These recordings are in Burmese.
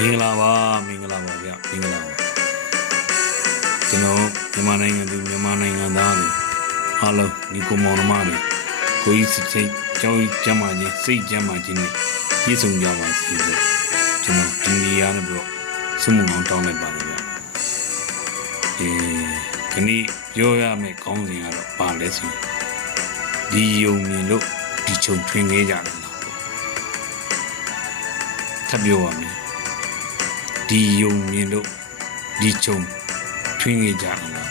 မင်္ဂလာပါမင်္ဂလာပါဗျမင်္ဂလာပါကျွန်တော်မြန်မာနိုင်ငံသူမြန်မာနိုင်ငံသားတွေအားလုံးဒီကိုမောင်နှမတွေကိုကြီးစိတ်စိတ်ကြောင်းကြီးကျမ်းမာခြင်းစိတ်ကျမ်းမာခြင်းနဲ့ပြည့်စုံကြပါစေလို့ကျွန်တော်ဒီနေရာနဲ့ပြီးတော့ဆုမွန်ကောင်းတောင်းလိုက်ပါတယ်ဗျအဲဒီနေ့ပြောရမယ့်ခေါင်းစဉ်ကတော့ပါလဲဆိုရင်ဒီယုံမြင်လို့ဒီချုံထွင်ခဲ့ကြတယ်လားပေါ့ထပ်ပြောရမယ် ဒီယုံမြင်လို့ဒီချုံထွင်းနေကြတာလား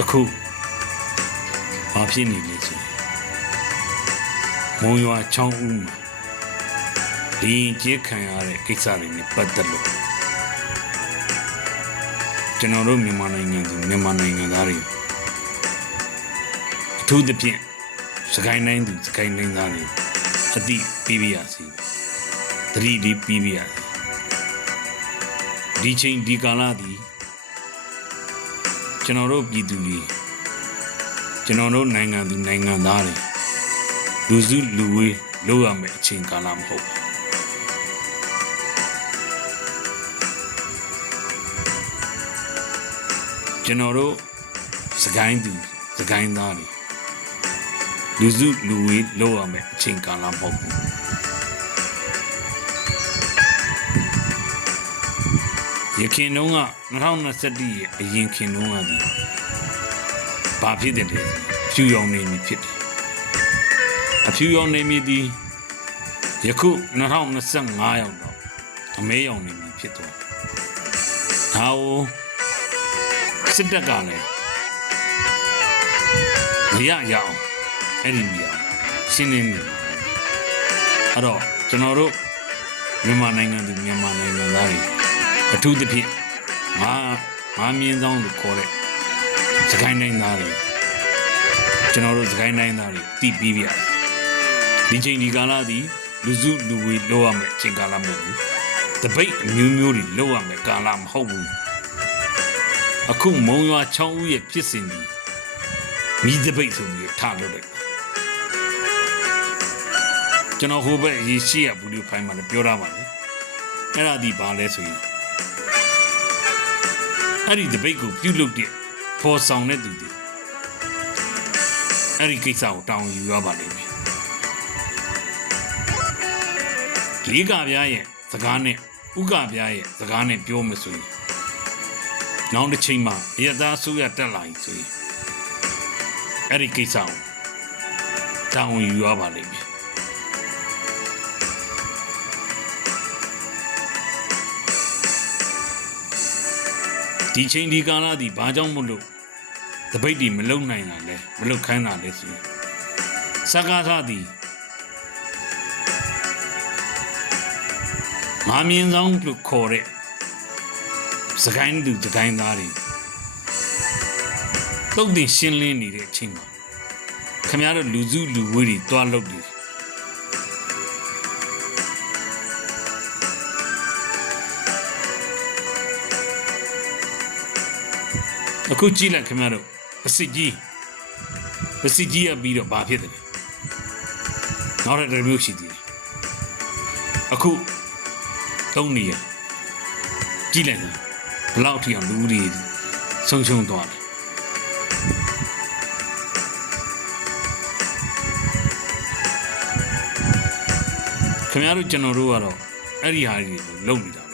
အခုဘာဖြစ်နေလဲဆိုရင်မုံရွာချောင်းဦးမှာဒီကျေးခံရတဲ့ကိစ္စတွေနဲ့ပတ်သက်လို့ကျွန်တော်တို့မြန်မာနိုင်ငံသူမြန်မာနိုင်ငံသားတွေအထူးသဖြင့်စကိုင်းတိုင်းသူစကိုင်းတိုင်းသားတွေ အတိပြီးပြရစီသတိဒီပြီးပြရစီဒီချိန်ဒီကာလဒီကျွန်တော်တို့ပြည်သူတွေကျွန်တော်တို့နိုင်ငံသူနိုင်ငံသားတွေလူစုလူဝေးလုပ်ရမယ့်အချိန်ကာလမဟုတ်ဘူးကျွန်တော်တို့စကိုင်းသူစကိုင်းသားတွေ လူစုလူဝေးလုပ်ရမယ့်အချိန်ကာလမဟုတ်ဘူးရခင်တုန်းက2021ရဲ့အရင်ခင်တုန်းကဒီဘာဖြစ်တယ်လဲဖြူရောင်နေပြီဖြစ်တယ်အဖြူရောင်နေပြီဒီယခု2025ရောက်တော့အမဲရောင်နေပြီဖြစ်သွားတယ်ဒါကိုစစ်တပ်ကလည်းမရရအောင် အဲ့ဒီနေရာရှင်းလင်းနေတယ်အဲ့တော့ကျွန်တော်တို့မြန်မာနိုင်ငံသူမြန်မာနိုင်ငံသားတွေအထူးသဖြင့်ငါငါမြင်းဆောင်လို့ခေါ်တဲ့စကိုင်းတိုင်းသားတွေကျွန်တော်တို့စကိုင်းတိုင်းသားတွေတည်ပြီးပြရတယ်ဒီချိန်ဒီကာလသည်လူစုလူဝေးလောက်ရမယ်အချိန်ကာလမဟုတ်ဘူးတပိတ်အမျိုးမျိုးတွေလောက်ရမယ်ကာလမဟုတ်ဘူးအခုမုံရွာချောင်းဦးရဲ့ဖြစ်စဉ်ဒီမိတပိတ်ဆိုပြီးထားလို့လိုက် ကျွန်တော်ဟိုဘက်ရေးရှိရဘူးလို့ဖိုင်းမှာလည်းပြောရပါမယ်အဲ့ဒါဒီဘာလဲဆိုရင်အဲ့ဒီတပိတ်ကိုပြုတ်လုတဲ့ဖော်ဆောင်တဲ့သူတွေအဲ့ဒီကိစ္စကိုတောင်းယူရပါလိမ့်မယ်လေးကပြားရဲ့စကားနဲ့ဥကပြားရဲ့စကားနဲ့ပြောမဆိုရင်နောက်တစ်ချိန်မှာရသားဆိုးရတက်လာပြီဆိုရင်အဲ့ဒီကိစ္စကိုတောင်းယူရပါလိမ့်မယ် ဒီချိန်ဒီကာလဒီဘာကြောင့်မလို့တပိတ်ဒီမလုံနိုင်တာလဲမလုံခိုင်းတာလဲဆိုရင်စကားသသည်ငါမြင်ဆောင်လို့ခေါ်တဲ့စကိုင်းသူစကိုင်းသားတွေတုတ်တင်ရှင်းလင်းနေတဲ့အချိန်မှာခင်ဗျားတို့လူစုလူဝေးတွေတွားလုပ်တယ် အခုကြည့်လိုက်ခင်ဗျားတို့ပစစ်ကြီးပစစ်ကြီးရပြီးတော့ဘာဖြစ်တယ်လဲနောက်တစ်မျိုးရှိသေးတယ်အခုသုံးနေရကြည့်လိုက်နော်ဘယ်လောက်ထိအောင်လူတွေဆုံးရှုံးသွားတယ်ခင်ဗျားတို့ကျွန်တော်တို့ကတော့အဲ့ဒီဟာတွေလုံနေတာ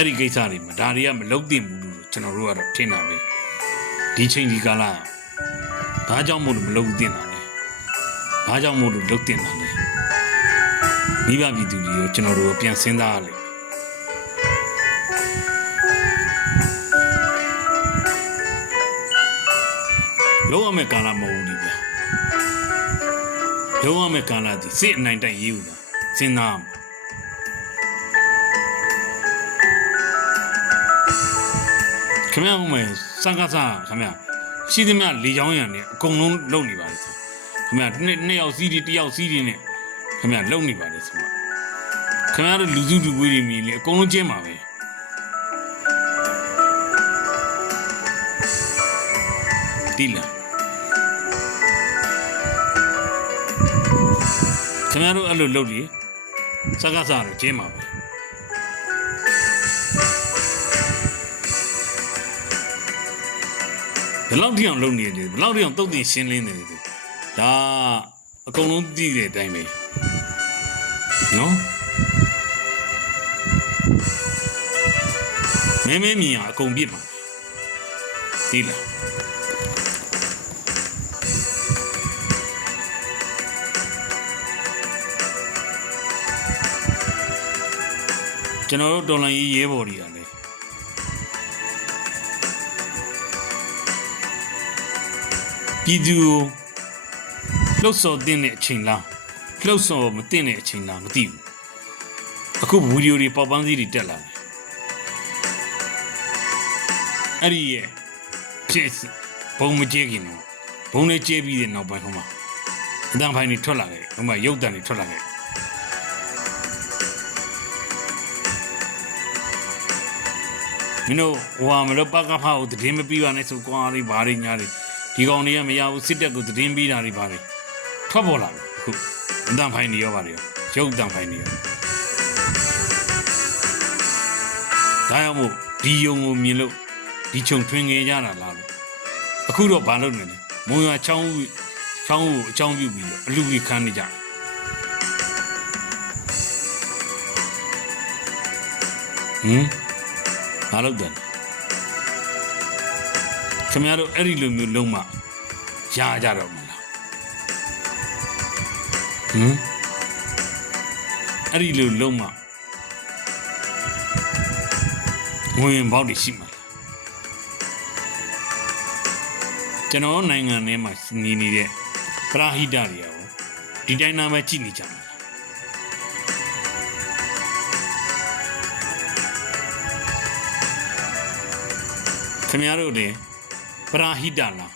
အဲ့ဒီကိစ္စတွေမှာဒါတွေကမလုံသင့်ဘူးလို့ကျွန်တော်တို့ကတော့ထင်တာပဲဒီချိန်ဒီကာလဘာကြောင့်မို့လို့မလုံသင့်တာလဲဘာကြောင့်မို့လို့လုံသင့်တာလဲမိဘပြည်သူတွေရောကျွန်တော်တို့ပြန်စဉ်းစားရလိမ့်လုံးဝမဲ့ကာလမဟုတ်ဘူးဒီဗျာလုံးဝမဲ့ကာလဒီစစ်အနိုင်တိုက်ရေးဦးတာစဉ်းစား ခင်ဗျားဦးမယ်စံကားစားခင်ဗျာရှိသမျှလေချောင်းရံနဲ့အကုန်လုံးလုံနေပါလေဆိုခင်ဗျာနှစ်နှစ်ယောက်စီးဒီတစ်ယောက်စီးဒီနဲ့ခင်ဗျာလုံနေပါလေဆိုတော့ခင်ဗျားတို့လူစုလူဝေးတွေမြင်လေအကုန်လုံးကျင်းပါပဲတိလားခင်ဗျားတို့အဲ့လိုလုပ်လေစကားစားတော့ကျင်းပါပဲ ဘယ်လောက်ထိအောင်လုပ်နေတယ်ဘယ်လောက်ထိအောင်တုတ်တင်ရှင်းလင်းနေတယ်ဒါအကုန်လုံးသိတဲ့အတိုင်းပဲနော်မင်းမင်းမြင်အောင်အကုန်ပြစ်မှာသိလားကျွန်တော်တို့တော်လိုင်းရေးရဲဘော်တွေကလည်း ပြည်သူကိုလှုပ်ဆော်တင်တဲ့အချိန်လားလှုပ်ဆော်မတင်တဲ့အချိန်လားမသိဘူးအခုဗီဒီယိုတွေပေါက်ပန်းစည်းတွေတက်လာတယ်အဲ့ဒီရဲ့ဖြစ်ဘုံမကျဲခင်တော့ဘုံနဲ့ကျဲပြီးတဲ့နောက်ပိုင်းဟိုမှာအတန်ဖိုင်တွေထွက်လာတယ်ဟိုမှာရုပ်တံတွေထွက်လာတယ်မင်းတို့ဟိုဟာမလို့ပကဖာကိုတည်င်းမပြီးပါနဲ့ဆိုကွာလေးဘာတွေညာတွေ ဒီကောင်တွေကမရဘူးစစ်တပ်ကိုတည်င်းပြီးတာတွေဘာတွေထွက်ပေါ်လာတယ်အခုအတန်ဖိုင်တွေရောပါတွေရောရုပ်တံဖိုင်တွေရောဒါကြောင့်မို့ဒီယုံကိုမြင်လို့ဒီခြုံထွင်ငယ်ကြတာလားလို့အခုတော့ဘာလုပ်နေလဲမုံရွာချောင်းဦးချောင်းဦးအချောင်းပြုတ်ပြီးတော့အလူကြီးခန်းနေကြတယ်ဟမ်ဘာလုပ်တယ် ခင်ဗျားတို့အဲ့ဒီလိုမျိုးလုံးမရကြတော့မလားဟမ်အဲ့ဒီလိုလုံးမဝင်ပေါက်တွေရှိမှာလားကျွန်တော်နိုင်ငံထဲမှာနေနေတဲ့ပရာဟိတတွေရောဒီတိုင်းနာပဲကြည့်နေကြမှာလားခင်ဗျားတို့လည်း ပရာဟိတလား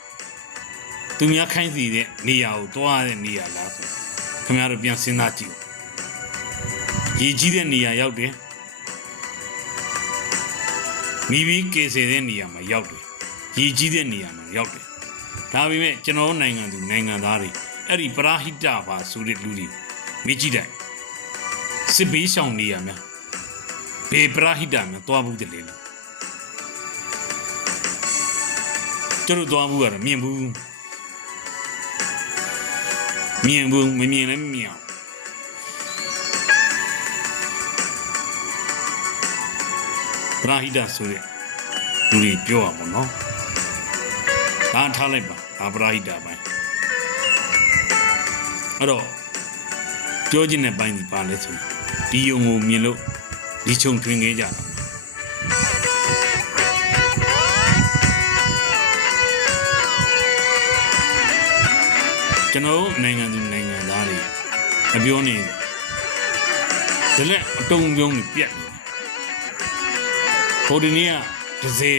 သူများခိုင်းစီတဲ့နေရာကိုတွားတဲ့နေရာလားဆိုခင်ဗျားတို့ပြန်စဉ်းစားကြည့်ရေကြီးတဲ့နေရာရောက်တယ်မိပြီးကေဆယ်တဲ့နေရာမှာရောက်တယ်ရေကြီးတဲ့နေရာမှာရောက်တယ်ဒါပေမဲ့ကျွန်တော်တို့နိုင်ငံသူနိုင်ငံသားတွေအဲ့ဒီပရာဟိတပါဆိုတဲ့လူတွေမိကြည့်တယ်စစ်ဘေးရှောင်နေရများဘေပရာဟိတများတွားဘူးတယ်လေ ကျွန်တော်တွားဘူးကတော့မြင်ဘူးမြင်ဘူးမမြင်လည်းမမြင်အောင်ပရာဟိတဆိုတဲ့လူတွေပြောရမှာနော်ဒါထားလိုက်ပါဒါပရာဟိတပိုင်းအဲ့တော့ပြောခြင်းတဲ့ပိုင်းဒီပါလဲဆိုဒီယုံကိုမြင်လို့ဒီချုံထွင်ခဲ့ကြတာ ကျွန်တော်တို့နိုင်ငံသူနိုင်ငံသားတွေအပြောနေတယ်ဒါလက်အတုံးပြုံးနေပြက်နေတယ်ဟိုဒီနေ့ကဒဇေ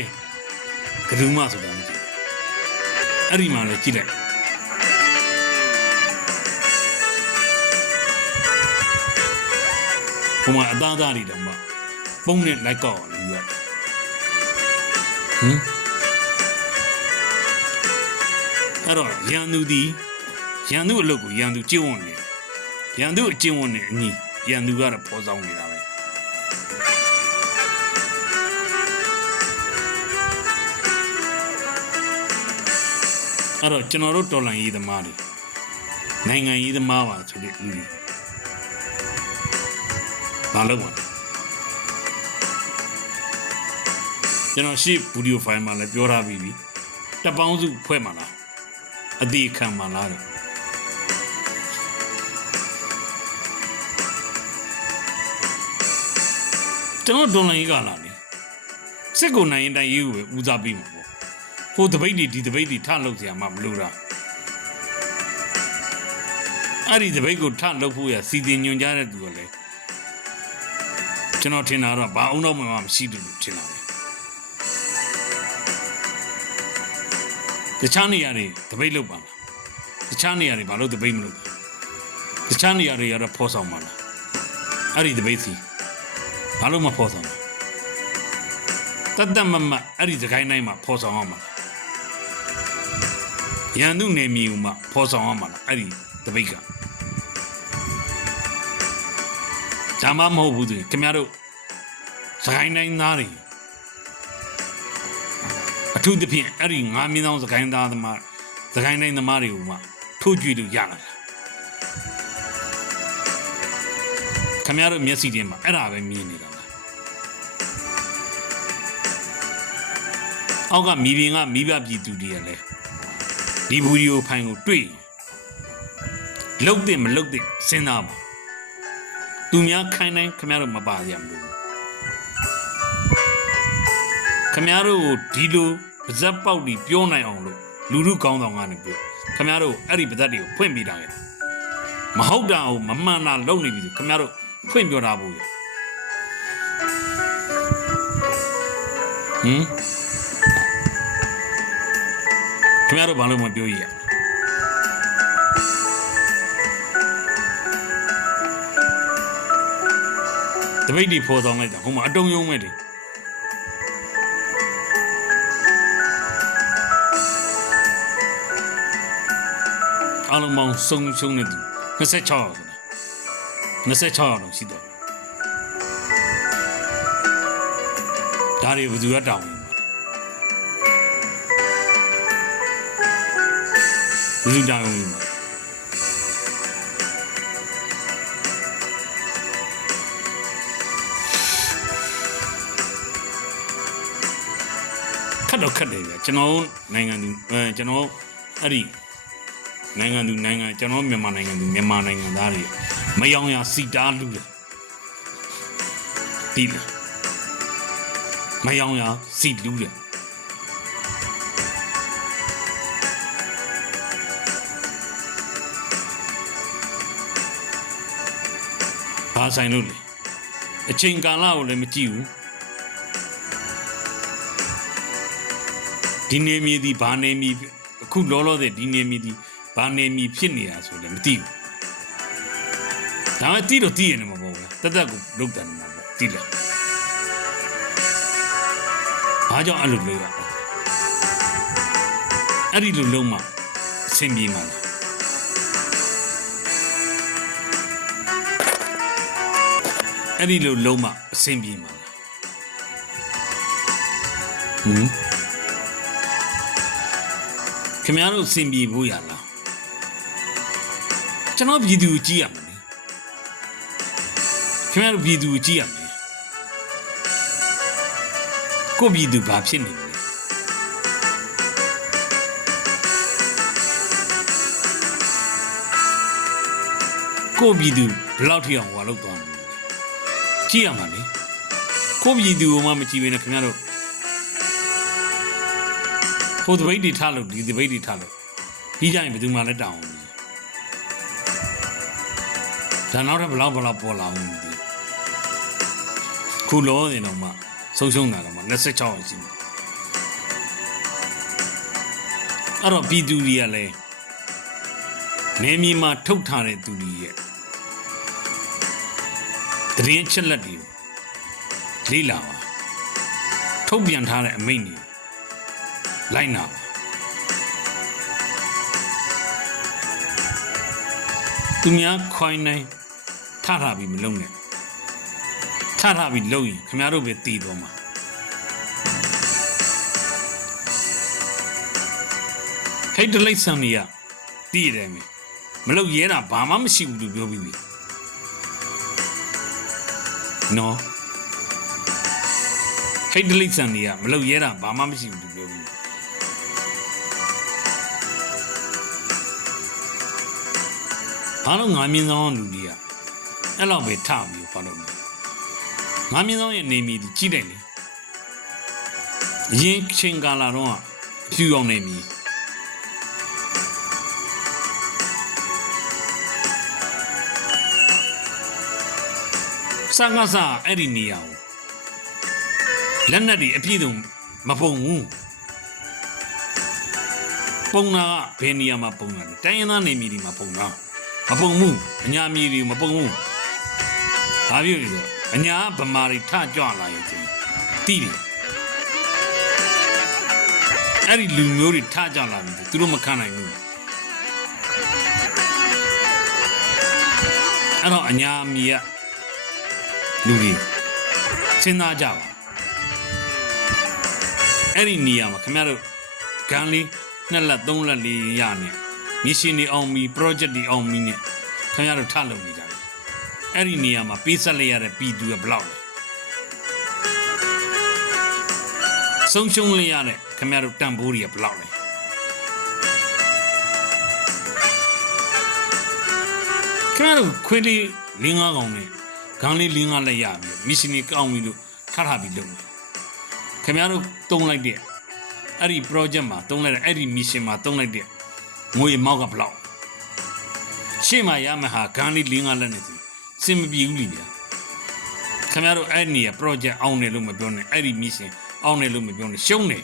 ကဒူးမဆိုတာမသိဘူးအဲ့ဒီမှာလည်းကြည့်လိုက်ဟိုမှာအသားသားတွေတော့မှပုံနဲ့လိုက်ကောက်အောင်ယူရတယ်ဟမ်အဲ့တော့ရန်သူဒီ ရန်သူအလုပ်ကိုရန်သူကျင့်ဝတ်နေရန်သူအကျင့်ဝတ်နေအညီရန်သူကတော့ပေါ်ဆောင်နေတာပဲအဲ့တော့ကျွန်တော်တို့တော်လန်ရေးသမားတွေနိုင်ငံရေးသမားပါဆိုတဲ့လူတွေဘာလုပ်မှာလဲကျွန်တော်ရှေ့ဗီဒီယိုဖိုင်မှာလည်းပြောထားပြီးပြီတပ်ပေါင်းစုဖွဲ့မှာလားအတိခံမှာလားတော့ ကျွန်တော်ဒေါ်လာကြီးကလာလေစစ်ကိုနိုင်ရင်တိုင်းရေးကိုပဲဦးစားပေးမှာပေါ့ဟိုတပိတ်ဒီဒီတပိတ်ဒီထလုပ်เสียမှာမလို့တာအဲ့ဒီတပိတ်ကိုထလုပ်ဖို့ရစီစဉ်ညွန်ကြားတဲ့သူကလည်းကျွန်တော်ထင်တာတော့ဘာအောင်တော့မှမရှိဘူးလို့ထင်တာပဲတခြားနေရာတွေတပိတ်လုပ်ပါလားတခြားနေရာတွေဘာလို့တပိတ်မလုပ်လဲတခြားနေရာတွေကတော့ဖော်ဆောင်ပါလားအဲ့ဒီတပိတ်စီ ဘာလို့မဖော်ဆောင်လဲတတ်တတ်မတ်မတ်အဲ့ဒီစကိုင်းတိုင်းမှာဖော်ဆောင်အောင်ပါလားရန်သူနယ်မြေကိုမှဖော်ဆောင်ရမှာလားအဲ့ဒီတပိတ်ကဒါမှမဟုတ်ဘူးသူခင်ဗျားတို့စကိုင်းတိုင်းသားတွေအထူးသဖြင့်အဲ့ဒီငါးမင်းသားစကိုင်းသားသမားစကိုင်းတိုင်းသမားတွေကိုမှထိုးကြွေလို့ရလာတာ ခင်ဗျားတို့မျက်စိထဲမှာအဲ့ဒါပဲမြင်နေတာလားအောက်ကမိဘင်ကမိဘပြည်သူတွေကလည်းဒီဗီဒီယိုဖိုင်ကိုတွေ့ရင်လုတ်တဲ့မလုတ်တဲ့စဉ်းစားပါသူများခိုင်းတိုင်းခင်ဗျားတို့မပါရမလို့ခင်ဗျားတို့ကိုဒီလိုပါဇက်ပေါက်ပြီးပြောနိုင်အောင်လို့လူလူကောင်းဆောင်ကနေပြောခင်ဗျားတို့အဲ့ဒီပါဇက်တွေကိုဖွင့်ပြတာခဲ့တာမဟုတ်တာကိုမမှန်တာလုပ်နေပြီဆိုခင်ဗျားတို့ ဖွင့်ပြောတာဘူးရဟင်ခင်ဗျားတို့ဘာလို့မပြောရရတပိတ်ဒီဖော်ဆောင်လိုက်တာဟိုမှာအတုံးယုံမဲ့တယ်အလုံးမောင်စုံရှုံနေသူ26 ရောက်ဆိုတာ26ရောက်တော့ရှိတော့ဒါတွေဘယ်သူကတောင်းလဲလူတောင်ဝင်မှာခတ်တော့ခတ်တယ်ဗျာကျွန်တော်နိုင်ငံသူအဲကျွန်တော်အဲ့ဒီ နိုင်ငံသူနိုင်ငံကျွန်တော်မြန်မာနိုင်ငံသူမြန်မာနိုင်ငံသားတွေမယောင်ရစီတားလူတယ်ဒီလားမယောင်ရစီလူတယ်ဘာဆိုင်လို့လဲအချိန်ကာလကိုလည်းမကြည့်ဘူးဒီနေမီဒီဘာနေမီအခုလောလောဆယ်ဒီနေမီဒီ ဘာနေမီဖြစ်နေတာဆိုလည်းမသိဘူးဒါမှတိတော့တိရတယ်မဟုတ်ဘူးတသက်ကိုလုတ်တယ်မှာပေါ့တိတယ်ဘာကြောင့်အဲ့လိုလုပ်ရလဲအဲ့ဒီလိုလုံးမှအဆင်ပြေမှာလားအဲ့ဒီလိုလုံးမအဆင်ပြေမှာလားဟမ်ခင်ဗျားတို့အဆင်ပြေဖို့ရလား ကျွန်တော်ပြည်သူကိုကြည့်ရမယ်လေခင်ဗျားတို့ပြည်သူကိုကြည့်ရမယ်ကိုယ့်ပြည်သူဘာဖြစ်နေလဲကိုယ့်ပြည်သူဘယ်လောက်ထိအောင်ဟွာလောက်သွားမလဲကြည့်ရမှာလေကိုယ့်ပြည်သူကမှမကြည့်ဘဲနဲ့ခင်ဗျားတို့ဟိုတပိတ်တွေထားလို့ဒီတပိတ်တွေထားလို့ပြီးကြရင်ဘယ်သူမှလည်းတောင်းအောင် ဒါနောက်ထပ်ဘယ်လောက်ဘယ်လောက်ပေါ်လာအောင်မသိဘူးခုလောနေတော့မှဆုံးရှုံးတာတော့မှ26ရောက်ရှိတယ်အဲ့တော့ပြည်သူတွေကလည်းနေမီမှာထုတ်ထားတဲ့သူတွေရဲ့တရင်ချက်လက်တွေကိုလေးလာပါထုတ်ပြန်ထားတဲ့အမိန့်တွေလိုက်နာပါသူများခွိုင်းနိုင် ထထပြီးမလုံးနဲ့ထထပြီးလုံးရင်ခင်ဗျားတို့ပဲတည်တော့မှာဟိတ်တလိတ်ဆန်ကြီးကတည်တယ်မင်းမလုံးရဲတာဘာမှမရှိဘူးလို့ပြောပြီးပြီနော်ဟိတ်ဒလိဆန်တွေကမလုပ်ရဲတာဘာမှမရှိဘူးသူပြောဘူးဘာလို့ငါမြင်းဆောင်လူတွေက အဲ့လောက်ပဲထပြီးဘာလို့လဲငါမြင်းဆောင်ရဲ့နေမီဒီကြီးတယ်လေအရင်ချင်းကာလာတော့အဖြူအောင်နေမီစကားစားအဲ့ဒီနေရာကိုလက်နက်တွေအပြည့်စုံမပုံဘူးပုံနာကဘယ်နေရာမှာပုံတာလဲတိုင်းရင်းသားနေမြေတွေမှာပုံတာမပုံဘူးအညာမြေတွေမပုံဘူး ဘာဖြစ်လဲဆိုတော့အညာဗမာတွေထကြွလာရင်ဆိုတိတယ်အဲ့ဒီလူမျိုးတွေထကြလာပြီသူတို့မခံနိုင်ဘူးအဲ့တော့အညာမီကလူတွေစဉ်းစားကြပါအဲ့ဒီနေရာမှာခင်ဗျားတို့ဂန်လေးနှစ်လက်သုံးလက်လေးရနေမစ်ရှင်တွေအောင်ပြီ project တွေအောင်ပြီနဲ့ခင်ဗျားတို့ထလုပ်နေကြတယ် အဲ့ဒီနေရာမှာပေးဆက်လိုက်ရတဲ့ပြည်သူကဘယ်လောက်လဲဆုံးရှုံးလိုက်ရတဲ့ခင်ဗျားတို့တန်ဖိုးတွေကဘယ်လောက်လဲခင်ဗျားတို့ခွေးလေး၄၅កောင်နဲ့ဂန်လေး၄၅လက်ရပြီမစ်ရှင်တွေကောင်းပြီလို့ထထပြီးလုပ်နေခင်ဗျားတို့တုံးလိုက်တဲ့အဲ့ဒီ project မှာတုံးလိုက်တဲ့အဲ့ဒီ mission မှာတုံးလိုက်တဲ့ငွေအမောက်ကဘယ်လောက်ရှေ့မှာရမယ်ဟာဂန်လေး၄၅လက်နဲ့ စီစင်မပြေဘူးလीဗျာခင်ဗျားတို့အဲ့ဒီနေရာ project အောင်တယ်လို့မပြောနဲ့အဲ့ဒီ mission အောင်တယ်လို့မပြောနဲ့ရှုံးတယ်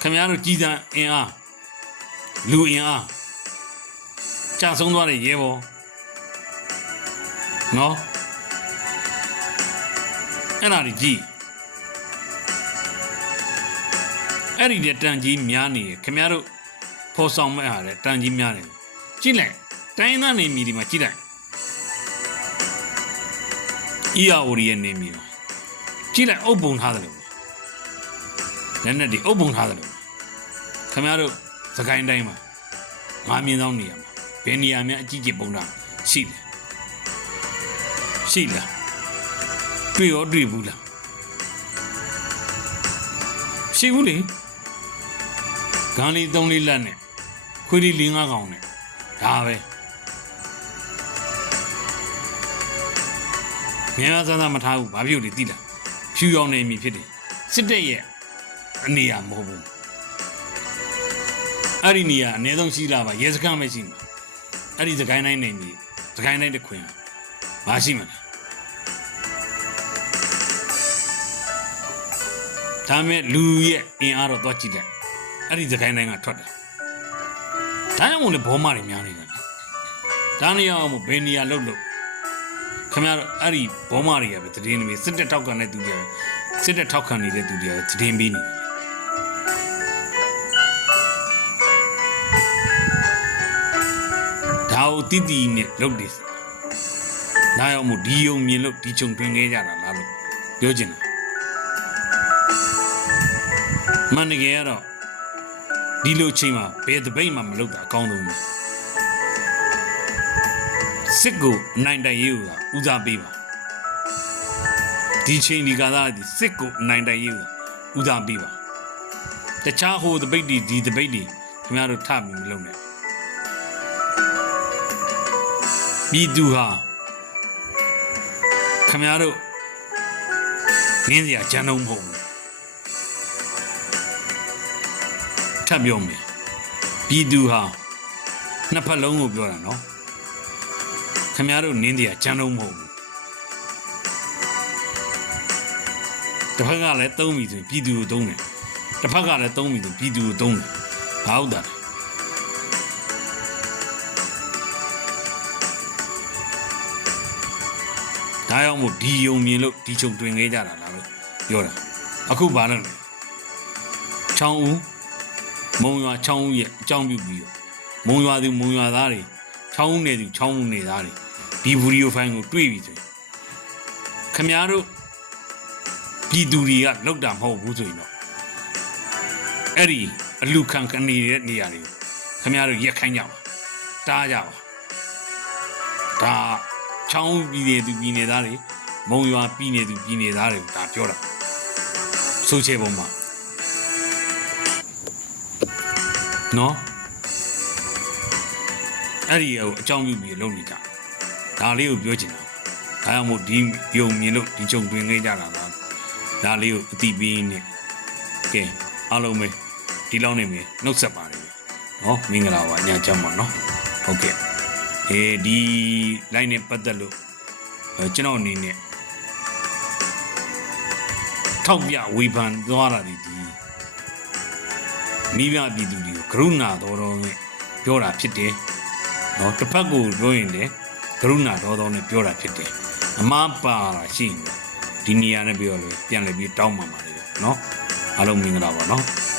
ခင်ဗျားတို့ကြီးစံအင်အားလူအင်အားကြာဆုံးသွားတဲ့ရဲဘော်နော်အဲ့ဒါကြီးအဲ့ဒီတဲ့တန်ကြီးများနေရခင်ဗျားတို့ဖော်ဆောင်မဲ့ဟာတဲ့တန်ကြီးများတယ်ကြည့်လိုက်တိုင်းသားနေမီဒီမှာကြည့်လိုက် အီယာအိုရီရဲ့နေမီမှာကြည့်လိုက်အုပ်ပုံထားတယ်လို့လက်နဲ့ဒီအုပ်ပုံထားတယ်လို့ခင်ဗျားတို့စကိုင်းတိုင်းမှာငါမြင်ဆောင်နေရမှာဘယ်နေရာများအကြီးကြီးပုံတာရှိလဲရှိလားတွေ့ရောတွေ့ဘူးလားရှိဘူးလေဂန်လီ၃လေးလက်နဲ့ခွေးလေး၄၅កောင်နဲ့ဒါပဲ မြန်မာစမ်းစမ်းမထားဘူးဘာဖြစ်လို့လဲသိလားဖြူရောင်နေမိဖြစ်တယ်စစ်တပ်ရဲ့အနေရမဟုတ်ဘူးအဲ့ဒီနေရာအနည်းဆုံးရှိလာပါရဲစခန်းပဲရှိမှာအဲ့ဒီစကိုင်းတိုင်းနေပြီစကိုင်းတိုင်းတစ်ခွင်မရှိမှာလဲဒါမဲ့လူရဲ့အင်အားတော့သွားကြည့်လိုက်အဲ့ဒီစကိုင်းတိုင်းကထွက်တယ်ဒါကြောင့်မို့လေဘောမတွေများနေတယ်ဒါနေရာမို့ဘယ်နေရာလောက်လို့ ခင်ဗျားတို့အဲ့ဒီဘောမတွေကပဲတည်င်းနေပြီစစ်တက်ထောက်ခံတဲ့သူတွေပဲစစ်တက်ထောက်ခံနေတဲ့သူတွေကတည်င်းပြီးနေတယ်ဒါကိုတိတိနဲ့လုပ်တယ်ဒါရောက်မို့ဒီယုံမြင်လို့ဒီချုံတွင်ခဲ့ကြတာလားလို့ပြောချင်တာမန်တကယ်ကတော့ဒီလိုချိန်မှာဘယ်တပိတ်မှမလုပ်တာအကောင်းဆုံးပဲ စစ်ကိုအနိုင်တိုက်ရေးကဦးစားပေးပါဒီချိန်ဒီကသာဒီစစ်ကိုအနိုင်တိုက်ရေးကဦးစားပေးပါတခြားဟိုတပိတ်ဒီဒီတပိတ်ဒီခင်ဗျားတို့ထပြီးမလုပ်နဲ့ပြည်သူဟာခင်ဗျားတို့ရင်းစရာဂျန်တော့မဟုတ်ဘူးထပ်ပြောမယ်ပြည်သူဟာနှစ်ဖက်လုံးကိုပြောတာနော် ခင်ဗျားတို့နင်းတရားဂျန်တော့မဟုတ်ဘူးတစ်ဖက်ကလည်းသုံးပြီဆိုရင်ပြည်သူကိုသုံးတယ်တစ်ဖက်ကလည်းသုံးပြီဆိုပြည်သူကိုသုံးတယ်ဘာဟုတ်တာလဲဒါကြောင့်မို့ဒီယုံမြင်လို့ဒီချုပ်တွင်ခဲ့ကြတာလားလို့ပြောတာအခုဘာလို့လဲချောင်းဦးမုံရွာချောင်းဦးရဲ့အကြောင်းပြုပြီးတော့မုံရွာသူမုံရွာသားတွေချောင်းဦးနေသူချောင်းဦးနေသားတွေ ဒီဗီဒီယိုဖိုင်ကိုတွေ့ပြီဆိုရင်ခမားတို့ပြည်သူတွေကလောက်တာမဟုတ်ဘူးဆိုရင်တော့အဲ့ဒီအလူခံခနေတဲ့နေရာတွေကိုခမားတို့ရက်ခိုင်းကြပါတားကြပါဒါချောင်းပြည်နေသူပြည်နေသားတွေမုံရွာပြည်နေသူပြည်နေသားတွေကိုဒါပြောတာဆိုချေပုံမှာနော်အဲ့ဒီကိုအကြောင်းပြုပြီးလုပ်နေကြ ဒါလေးကိုပြောချင်တာဒါကြောင့်မို့ဒီယုံမြင်လို့ဒီကြုံတွင်ခဲ့ကြတာလားဒါလေးကိုအတိပေးနေကဲအားလုံးပဲဒီလောက်နေမယ်နှုတ်ဆက်ပါတယ်နော်မင်္ဂလာပါညချမ်းပါနော်ဟုတ်ကဲ့အဲဒီ line နဲ့ပတ်သက်လို့အဲကျွန်တော်အနေနဲ့ထောက်ပြဝေဖန်သွားတာဒီဒီမိဘပြည်သူတွေကိုကရုဏာတော်တော်နဲ့ပြောတာဖြစ်တယ်။နော်တစ်ဖက်ကိုပြောရင်လည်း ကရုဏာတော်တော်နဲ့ပြောတာဖြစ်တယ်။အမားပါတာရှိရင်ဒီနေရာနဲ့ပြောလို့ပြန်လည်ပြီးတောင်းပန်ပါလေနော်။အားလုံးမင်္ဂလာပါနော်။